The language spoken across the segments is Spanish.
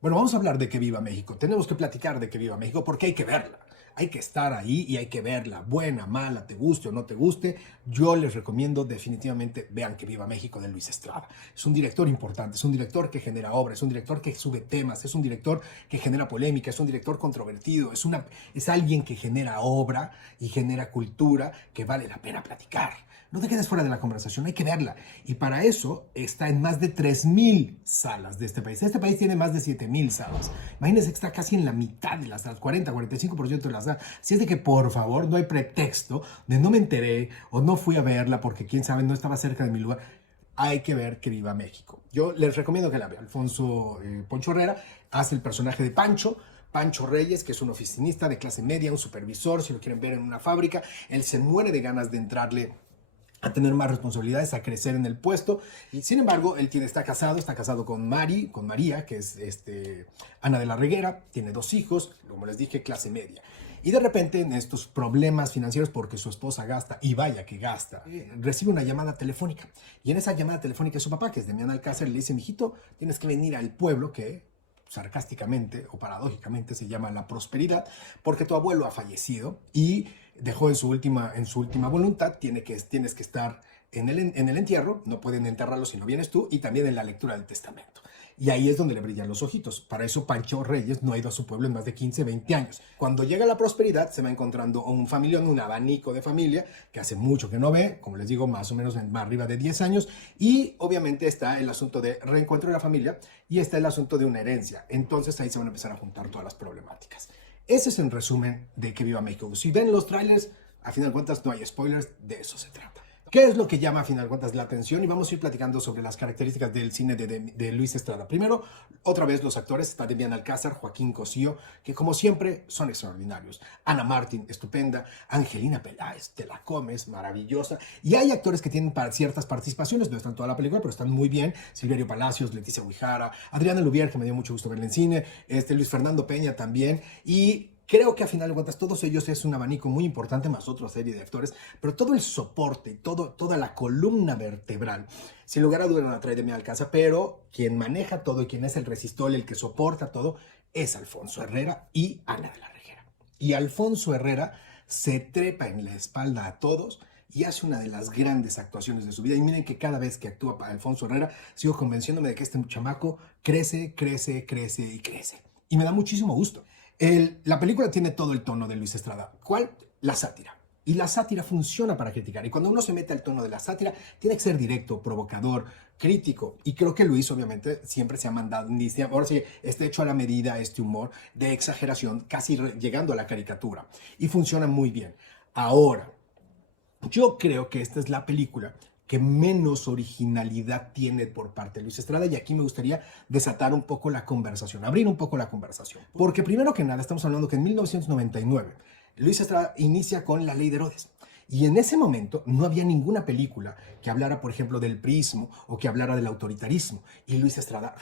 Bueno, vamos a hablar de que viva México. Tenemos que platicar de que viva México porque hay que verla. Hay que estar ahí y hay que verla, buena, mala, te guste o no te guste. Yo les recomiendo definitivamente vean que viva México de Luis Estrada. Es un director importante, es un director que genera obra, es un director que sube temas, es un director que genera polémica, es un director controvertido, es alguien que genera obra y genera cultura que vale la pena platicar. No te quedes fuera de la conversación, hay que verla. Y para eso está en más de 3.000 salas de este país. Este país tiene más de 7.000 salas. Imagínense que está casi en la mitad de las salas, 40-45% de las salas. Así es de que, por favor, no hay pretexto de no me enteré o no fui a verla porque, quién sabe, no estaba cerca de mi lugar. Hay que ver que viva México. Yo les recomiendo que la vean. Alfonso Poncho Herrera hace el personaje de Pancho. Pancho Reyes, que es un oficinista de clase media, un supervisor, si lo quieren ver en una fábrica. Él se muere de ganas de entrarle a tener más responsabilidades, a crecer en el puesto. Y sin embargo, él está casado con María, que es Ana de la Reguera, tiene 2 hijos, como les dije, clase media. Y de repente, en estos problemas financieros, porque su esposa gasta, y vaya que gasta, recibe una llamada telefónica. Y en esa llamada telefónica, su papá, que es Demián Alcázar, le dice: mijito, tienes que venir al pueblo que sarcásticamente o paradójicamente se llama La Prosperidad, porque tu abuelo ha fallecido y dejó en su última voluntad, tienes que estar en el entierro, no pueden enterrarlo si no vienes tú, y también en la lectura del testamento. Y ahí es donde le brillan los ojitos. Para eso Pancho Reyes no ha ido a su pueblo en más de 15, 20 años. Cuando llega la prosperidad, se va encontrando un familión, un abanico de familia, que hace mucho que no ve, como les digo, más o menos más arriba de 10 años, y obviamente está el asunto de reencuentro de la familia, y está el asunto de una herencia. Entonces ahí se van a empezar a juntar todas las problemáticas. Ese es el resumen de Que Viva México. Si ven los trailers, a final de cuentas no hay spoilers, de eso se trata. ¿Qué es lo que llama a final de cuentas la atención? Y vamos a ir platicando sobre las características del cine de Luis Estrada. Primero, otra vez los actores. Está Demián Alcázar, Joaquín Cosío, que como siempre son extraordinarios. Ana Martín, estupenda. Angelina Peláez, te la comes, maravillosa. Y hay actores que tienen ciertas participaciones, no están en toda la película, pero están muy bien. Silverio Palacios, Leticia Huijara, Adriana Lubier, que me dio mucho gusto verla en cine, Luis Fernando Peña también. Y creo que a final de cuentas todos ellos es un abanico muy importante, más otra serie de actores, pero todo el soporte, toda la columna vertebral, sin lugar a dudas la trae Demián Alcázar, pero quien maneja todo y quien es el resistol, el que soporta todo, es Alfonso Herrera y Ana de la Reguera. Y Alfonso Herrera se trepa en la espalda a todos y hace una de las grandes actuaciones de su vida. Y miren que cada vez que actúa para Alfonso Herrera, sigo convenciéndome de que este chamaco crece, crece, crece y crece. Y me da muchísimo gusto. La película tiene todo el tono de Luis Estrada. ¿Cuál? La sátira. Y la sátira funciona para criticar. Y cuando uno se mete al tono de la sátira, tiene que ser directo, provocador, crítico. Y creo que Luis, obviamente, siempre se ha mandado, ahora sí, hecho a la medida, este humor de exageración, casi llegando a la caricatura. Y funciona muy bien. Ahora, yo creo que esta es la película que menos originalidad tiene por parte de Luis Estrada, y aquí me gustaría desatar un poco la conversación, abrir un poco la conversación. Porque primero que nada estamos hablando que en 1999 Luis Estrada inicia con La Ley de Herodes. Y en ese momento no había ninguna película que hablara, por ejemplo, del priismo o que hablara del autoritarismo. Y Luis Estrada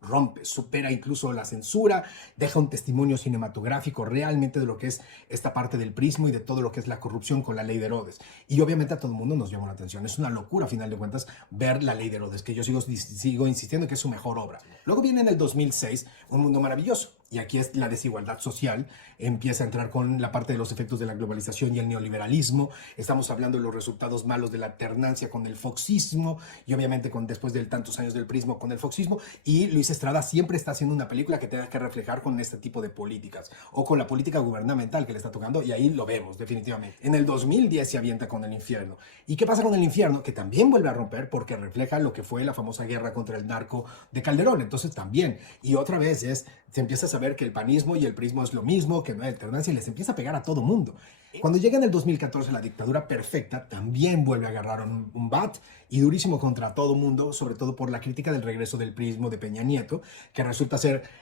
rompe, supera incluso la censura, deja un testimonio cinematográfico realmente de lo que es esta parte del prismo y de todo lo que es la corrupción con La Ley de Herodes. Y obviamente a todo el mundo nos llamó la atención. Es una locura, a final de cuentas, ver La Ley de Herodes, que yo sigo insistiendo que es su mejor obra. Luego viene en el 2006 Un Mundo Maravilloso. Y aquí es la desigualdad social, empieza a entrar con la parte de los efectos de la globalización y el neoliberalismo. Estamos hablando de los resultados malos de la alternancia con el foxismo y obviamente después de tantos años del prismo con el foxismo. Y Luis Estrada siempre está haciendo una película que tenga que reflejar con este tipo de políticas o con la política gubernamental que le está tocando, y ahí lo vemos definitivamente. En el 2010 se avienta con El Infierno. ¿Y qué pasa con El Infierno? Que también vuelve a romper porque refleja lo que fue la famosa guerra contra el narco de Calderón. Entonces también, y otra vez se empieza a saber que el panismo y el prismo es lo mismo, que no hay alternancia, y les empieza a pegar a todo mundo. Cuando llega en el 2014 la dictadura perfecta, también vuelve a agarrar un bat y durísimo contra todo mundo, sobre todo por la crítica del regreso del prismo de Peña Nieto, que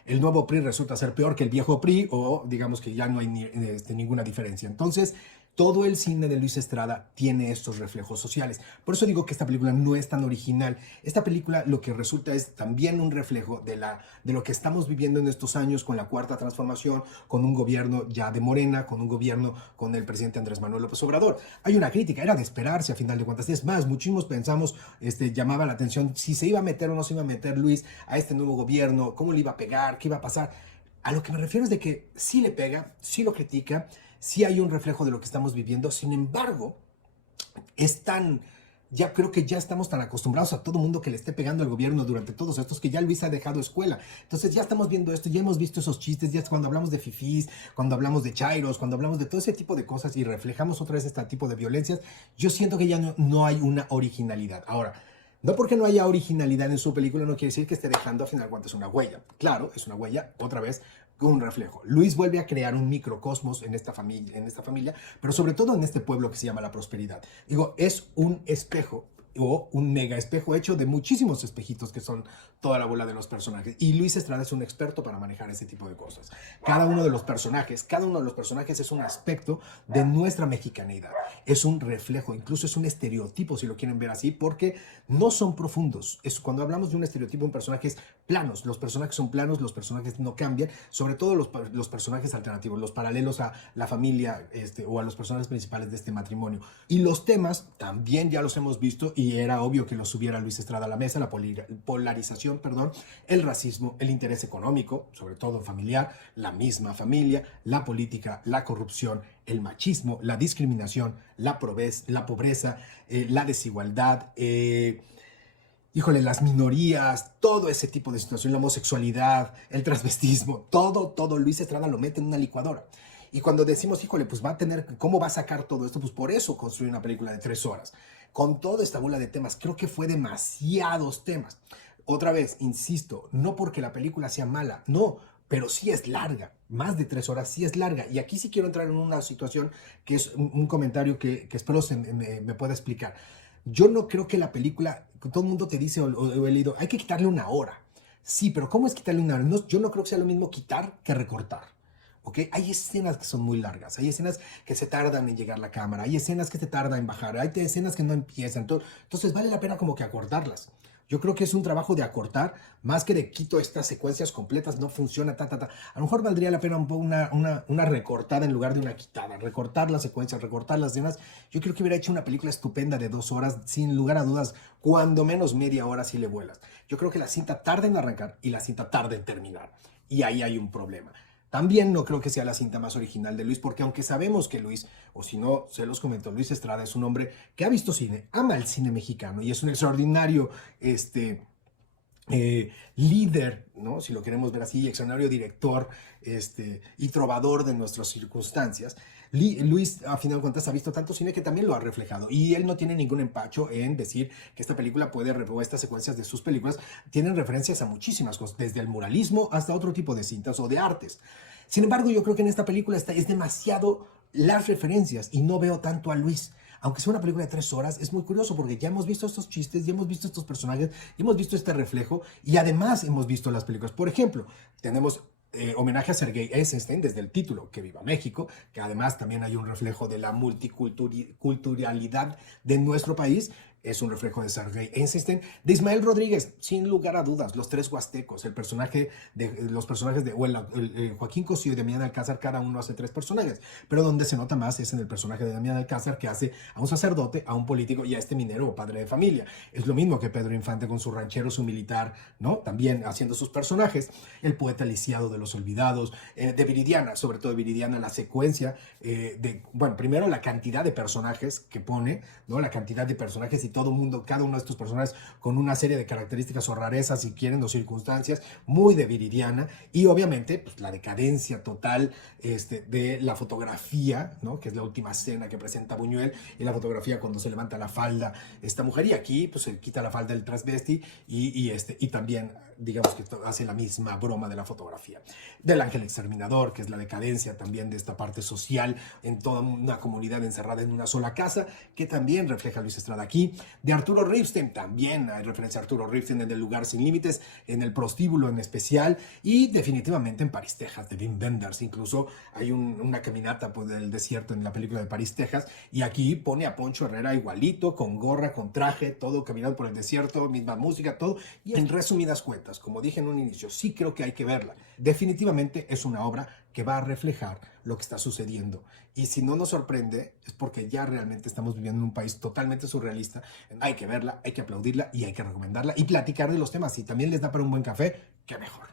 el nuevo PRI resulta ser peor que el viejo PRI, o digamos que ya no hay ninguna diferencia. Entonces, Todo el cine de Luis Estrada tiene estos reflejos sociales. Por eso digo que esta película no es tan original. Esta película lo que resulta es también un reflejo de lo que estamos viviendo en estos años con la Cuarta Transformación, con un gobierno ya de Morena, con un gobierno con el presidente Andrés Manuel López Obrador. Hay una crítica, era de esperarse a final de cuentas. Es más, muchísimos pensamos, llamaba la atención si se iba a meter o no se iba a meter Luis a este nuevo gobierno, cómo le iba a pegar, qué iba a pasar. A lo que me refiero es de que sí le pega, sí lo critica, sí hay un reflejo de lo que estamos viviendo. Sin embargo, ya creo que ya estamos tan acostumbrados a todo mundo que le esté pegando al gobierno durante todos estos que ya Luis ha dejado escuela. Entonces ya estamos viendo esto, ya hemos visto esos chistes, ya cuando hablamos de fifís, cuando hablamos de chairos, cuando hablamos de todo ese tipo de cosas y reflejamos otra vez este tipo de violencias, yo siento que ya no hay una originalidad. Ahora, no porque no haya originalidad en su película no quiere decir que esté dejando a final de cuentas una huella. Claro, es una huella, otra vez, con un reflejo. Luis vuelve a crear un microcosmos en esta familia, pero sobre todo en este pueblo que se llama La Prosperidad. Digo, es un espejo o un mega espejo hecho de muchísimos espejitos que son toda la bola de los personajes. Y Luis Estrada es un experto para manejar ese tipo de cosas. Cada uno de los personajes es un aspecto de nuestra mexicanidad. Es un reflejo, incluso es un estereotipo, si lo quieren ver así, porque no son profundos. Cuando hablamos de un estereotipo, un personaje es planos. Los personajes son planos, los personajes no cambian, sobre todo los personajes alternativos, los paralelos a la familia o a los personajes principales de este matrimonio. Y los temas también ya los hemos visto y era obvio que los subiera Luis Estrada a la mesa, la polarización, el racismo, el interés económico, sobre todo familiar, la misma familia, la política, la corrupción, el machismo, la discriminación, la pobreza, la desigualdad, las minorías, todo ese tipo de situación, la homosexualidad, el transvestismo, todo Luis Estrada lo mete en una licuadora. Y cuando decimos, pues ¿cómo va a sacar todo esto? Pues por eso construye una película de 3 horas. Con toda esta bola de temas, creo que fue demasiados temas. Otra vez, insisto, no porque la película sea mala, no, pero sí es larga. Más de 3 horas sí es larga. Y aquí sí quiero entrar en una situación que es un comentario que espero me pueda explicar. Yo no creo que la película, todo el mundo te dice, o he leído, hay que quitarle 1 hora. Sí, pero ¿cómo es quitarle 1 hora? No, yo no creo que sea lo mismo quitar que recortar. ¿Okay? Hay escenas que son muy largas, hay escenas que se tardan en llegar la cámara, hay escenas que se tardan en bajar, hay escenas que no empiezan. Entonces vale la pena como que acortarlas. Yo creo que es un trabajo de acortar, más que de quito estas secuencias completas, no funciona, A lo mejor valdría la pena una recortada en lugar de una quitada, recortar las secuencias, recortar las escenas. Yo creo que hubiera hecho una película estupenda de 2 horas, sin lugar a dudas, cuando menos media hora si le vuelas. Yo creo que la cinta tarda en arrancar y la cinta tarda en terminar, y ahí hay un problema. También no creo que sea la cinta más original de Luis, porque aunque sabemos que Luis, o si no, se los comento, Luis Estrada es un hombre que ha visto cine, ama el cine mexicano y es un extraordinario líder, ¿no? Si lo queremos ver así, extraordinario director y trovador de nuestras circunstancias. Luis, a final de cuentas, ha visto tanto cine que también lo ha reflejado. Y él no tiene ningún empacho en decir que esta película o estas secuencias de sus películas tienen referencias a muchísimas cosas, desde el muralismo hasta otro tipo de cintas o de artes. Sin embargo, yo creo que en esta película es demasiado las referencias y no veo tanto a Luis. Aunque sea una película de 3 horas, es muy curioso porque ya hemos visto estos chistes, ya hemos visto estos personajes, ya hemos visto este reflejo y además hemos visto las películas. Por ejemplo, tenemos homenaje a Sergei Eisenstein desde el título, Que Viva México, que además también hay un reflejo de la multiculturalidad de nuestro país. Es un reflejo de Sergei Eisenstein, de Ismael Rodríguez, sin lugar a dudas, los 3 huastecos, los personajes de Joaquín Cosío y Damián Alcázar, cada uno hace 3 personajes, pero donde se nota más es en el personaje de Damián Alcázar, que hace a un sacerdote, a un político y a este minero o padre de familia. Es lo mismo que Pedro Infante con su ranchero, su militar, ¿no? También haciendo sus personajes. El poeta lisiado de los olvidados, de Viridiana, sobre todo de Viridiana, la secuencia primero la cantidad de personajes que pone, ¿no? La cantidad de personajes y todo mundo, cada uno de estos personajes con una serie de características o rarezas, si quieren, o circunstancias, muy de Viridiana, y obviamente pues, la decadencia total de la fotografía, ¿no? Que es la última escena que presenta Buñuel, y la fotografía cuando se levanta la falda esta mujer, y aquí pues se quita la falda del transvesti, y también digamos que hace la misma broma de la fotografía. Del Ángel Exterminador, que es la decadencia también de esta parte social en toda una comunidad encerrada en una sola casa, que también refleja Luis Estrada aquí. De Arturo Ripstein, también hay referencia a Arturo Ripstein en El lugar sin límites, en El prostíbulo en especial, y definitivamente en París, Texas, de Wim Wenders. Incluso hay una caminata por el desierto en la película de París, Texas, y aquí pone a Poncho Herrera igualito, con gorra, con traje, todo caminando por el desierto, misma música, todo. Y en resumidas cuentas, como dije en un inicio, sí creo que hay que verla. Definitivamente es una obra que va a reflejar lo que está sucediendo. Y si no nos sorprende, es porque ya realmente estamos viviendo en un país totalmente surrealista. Hay que verla, hay que aplaudirla y hay que recomendarla y platicar de los temas. Si también les da para un buen café, qué mejor.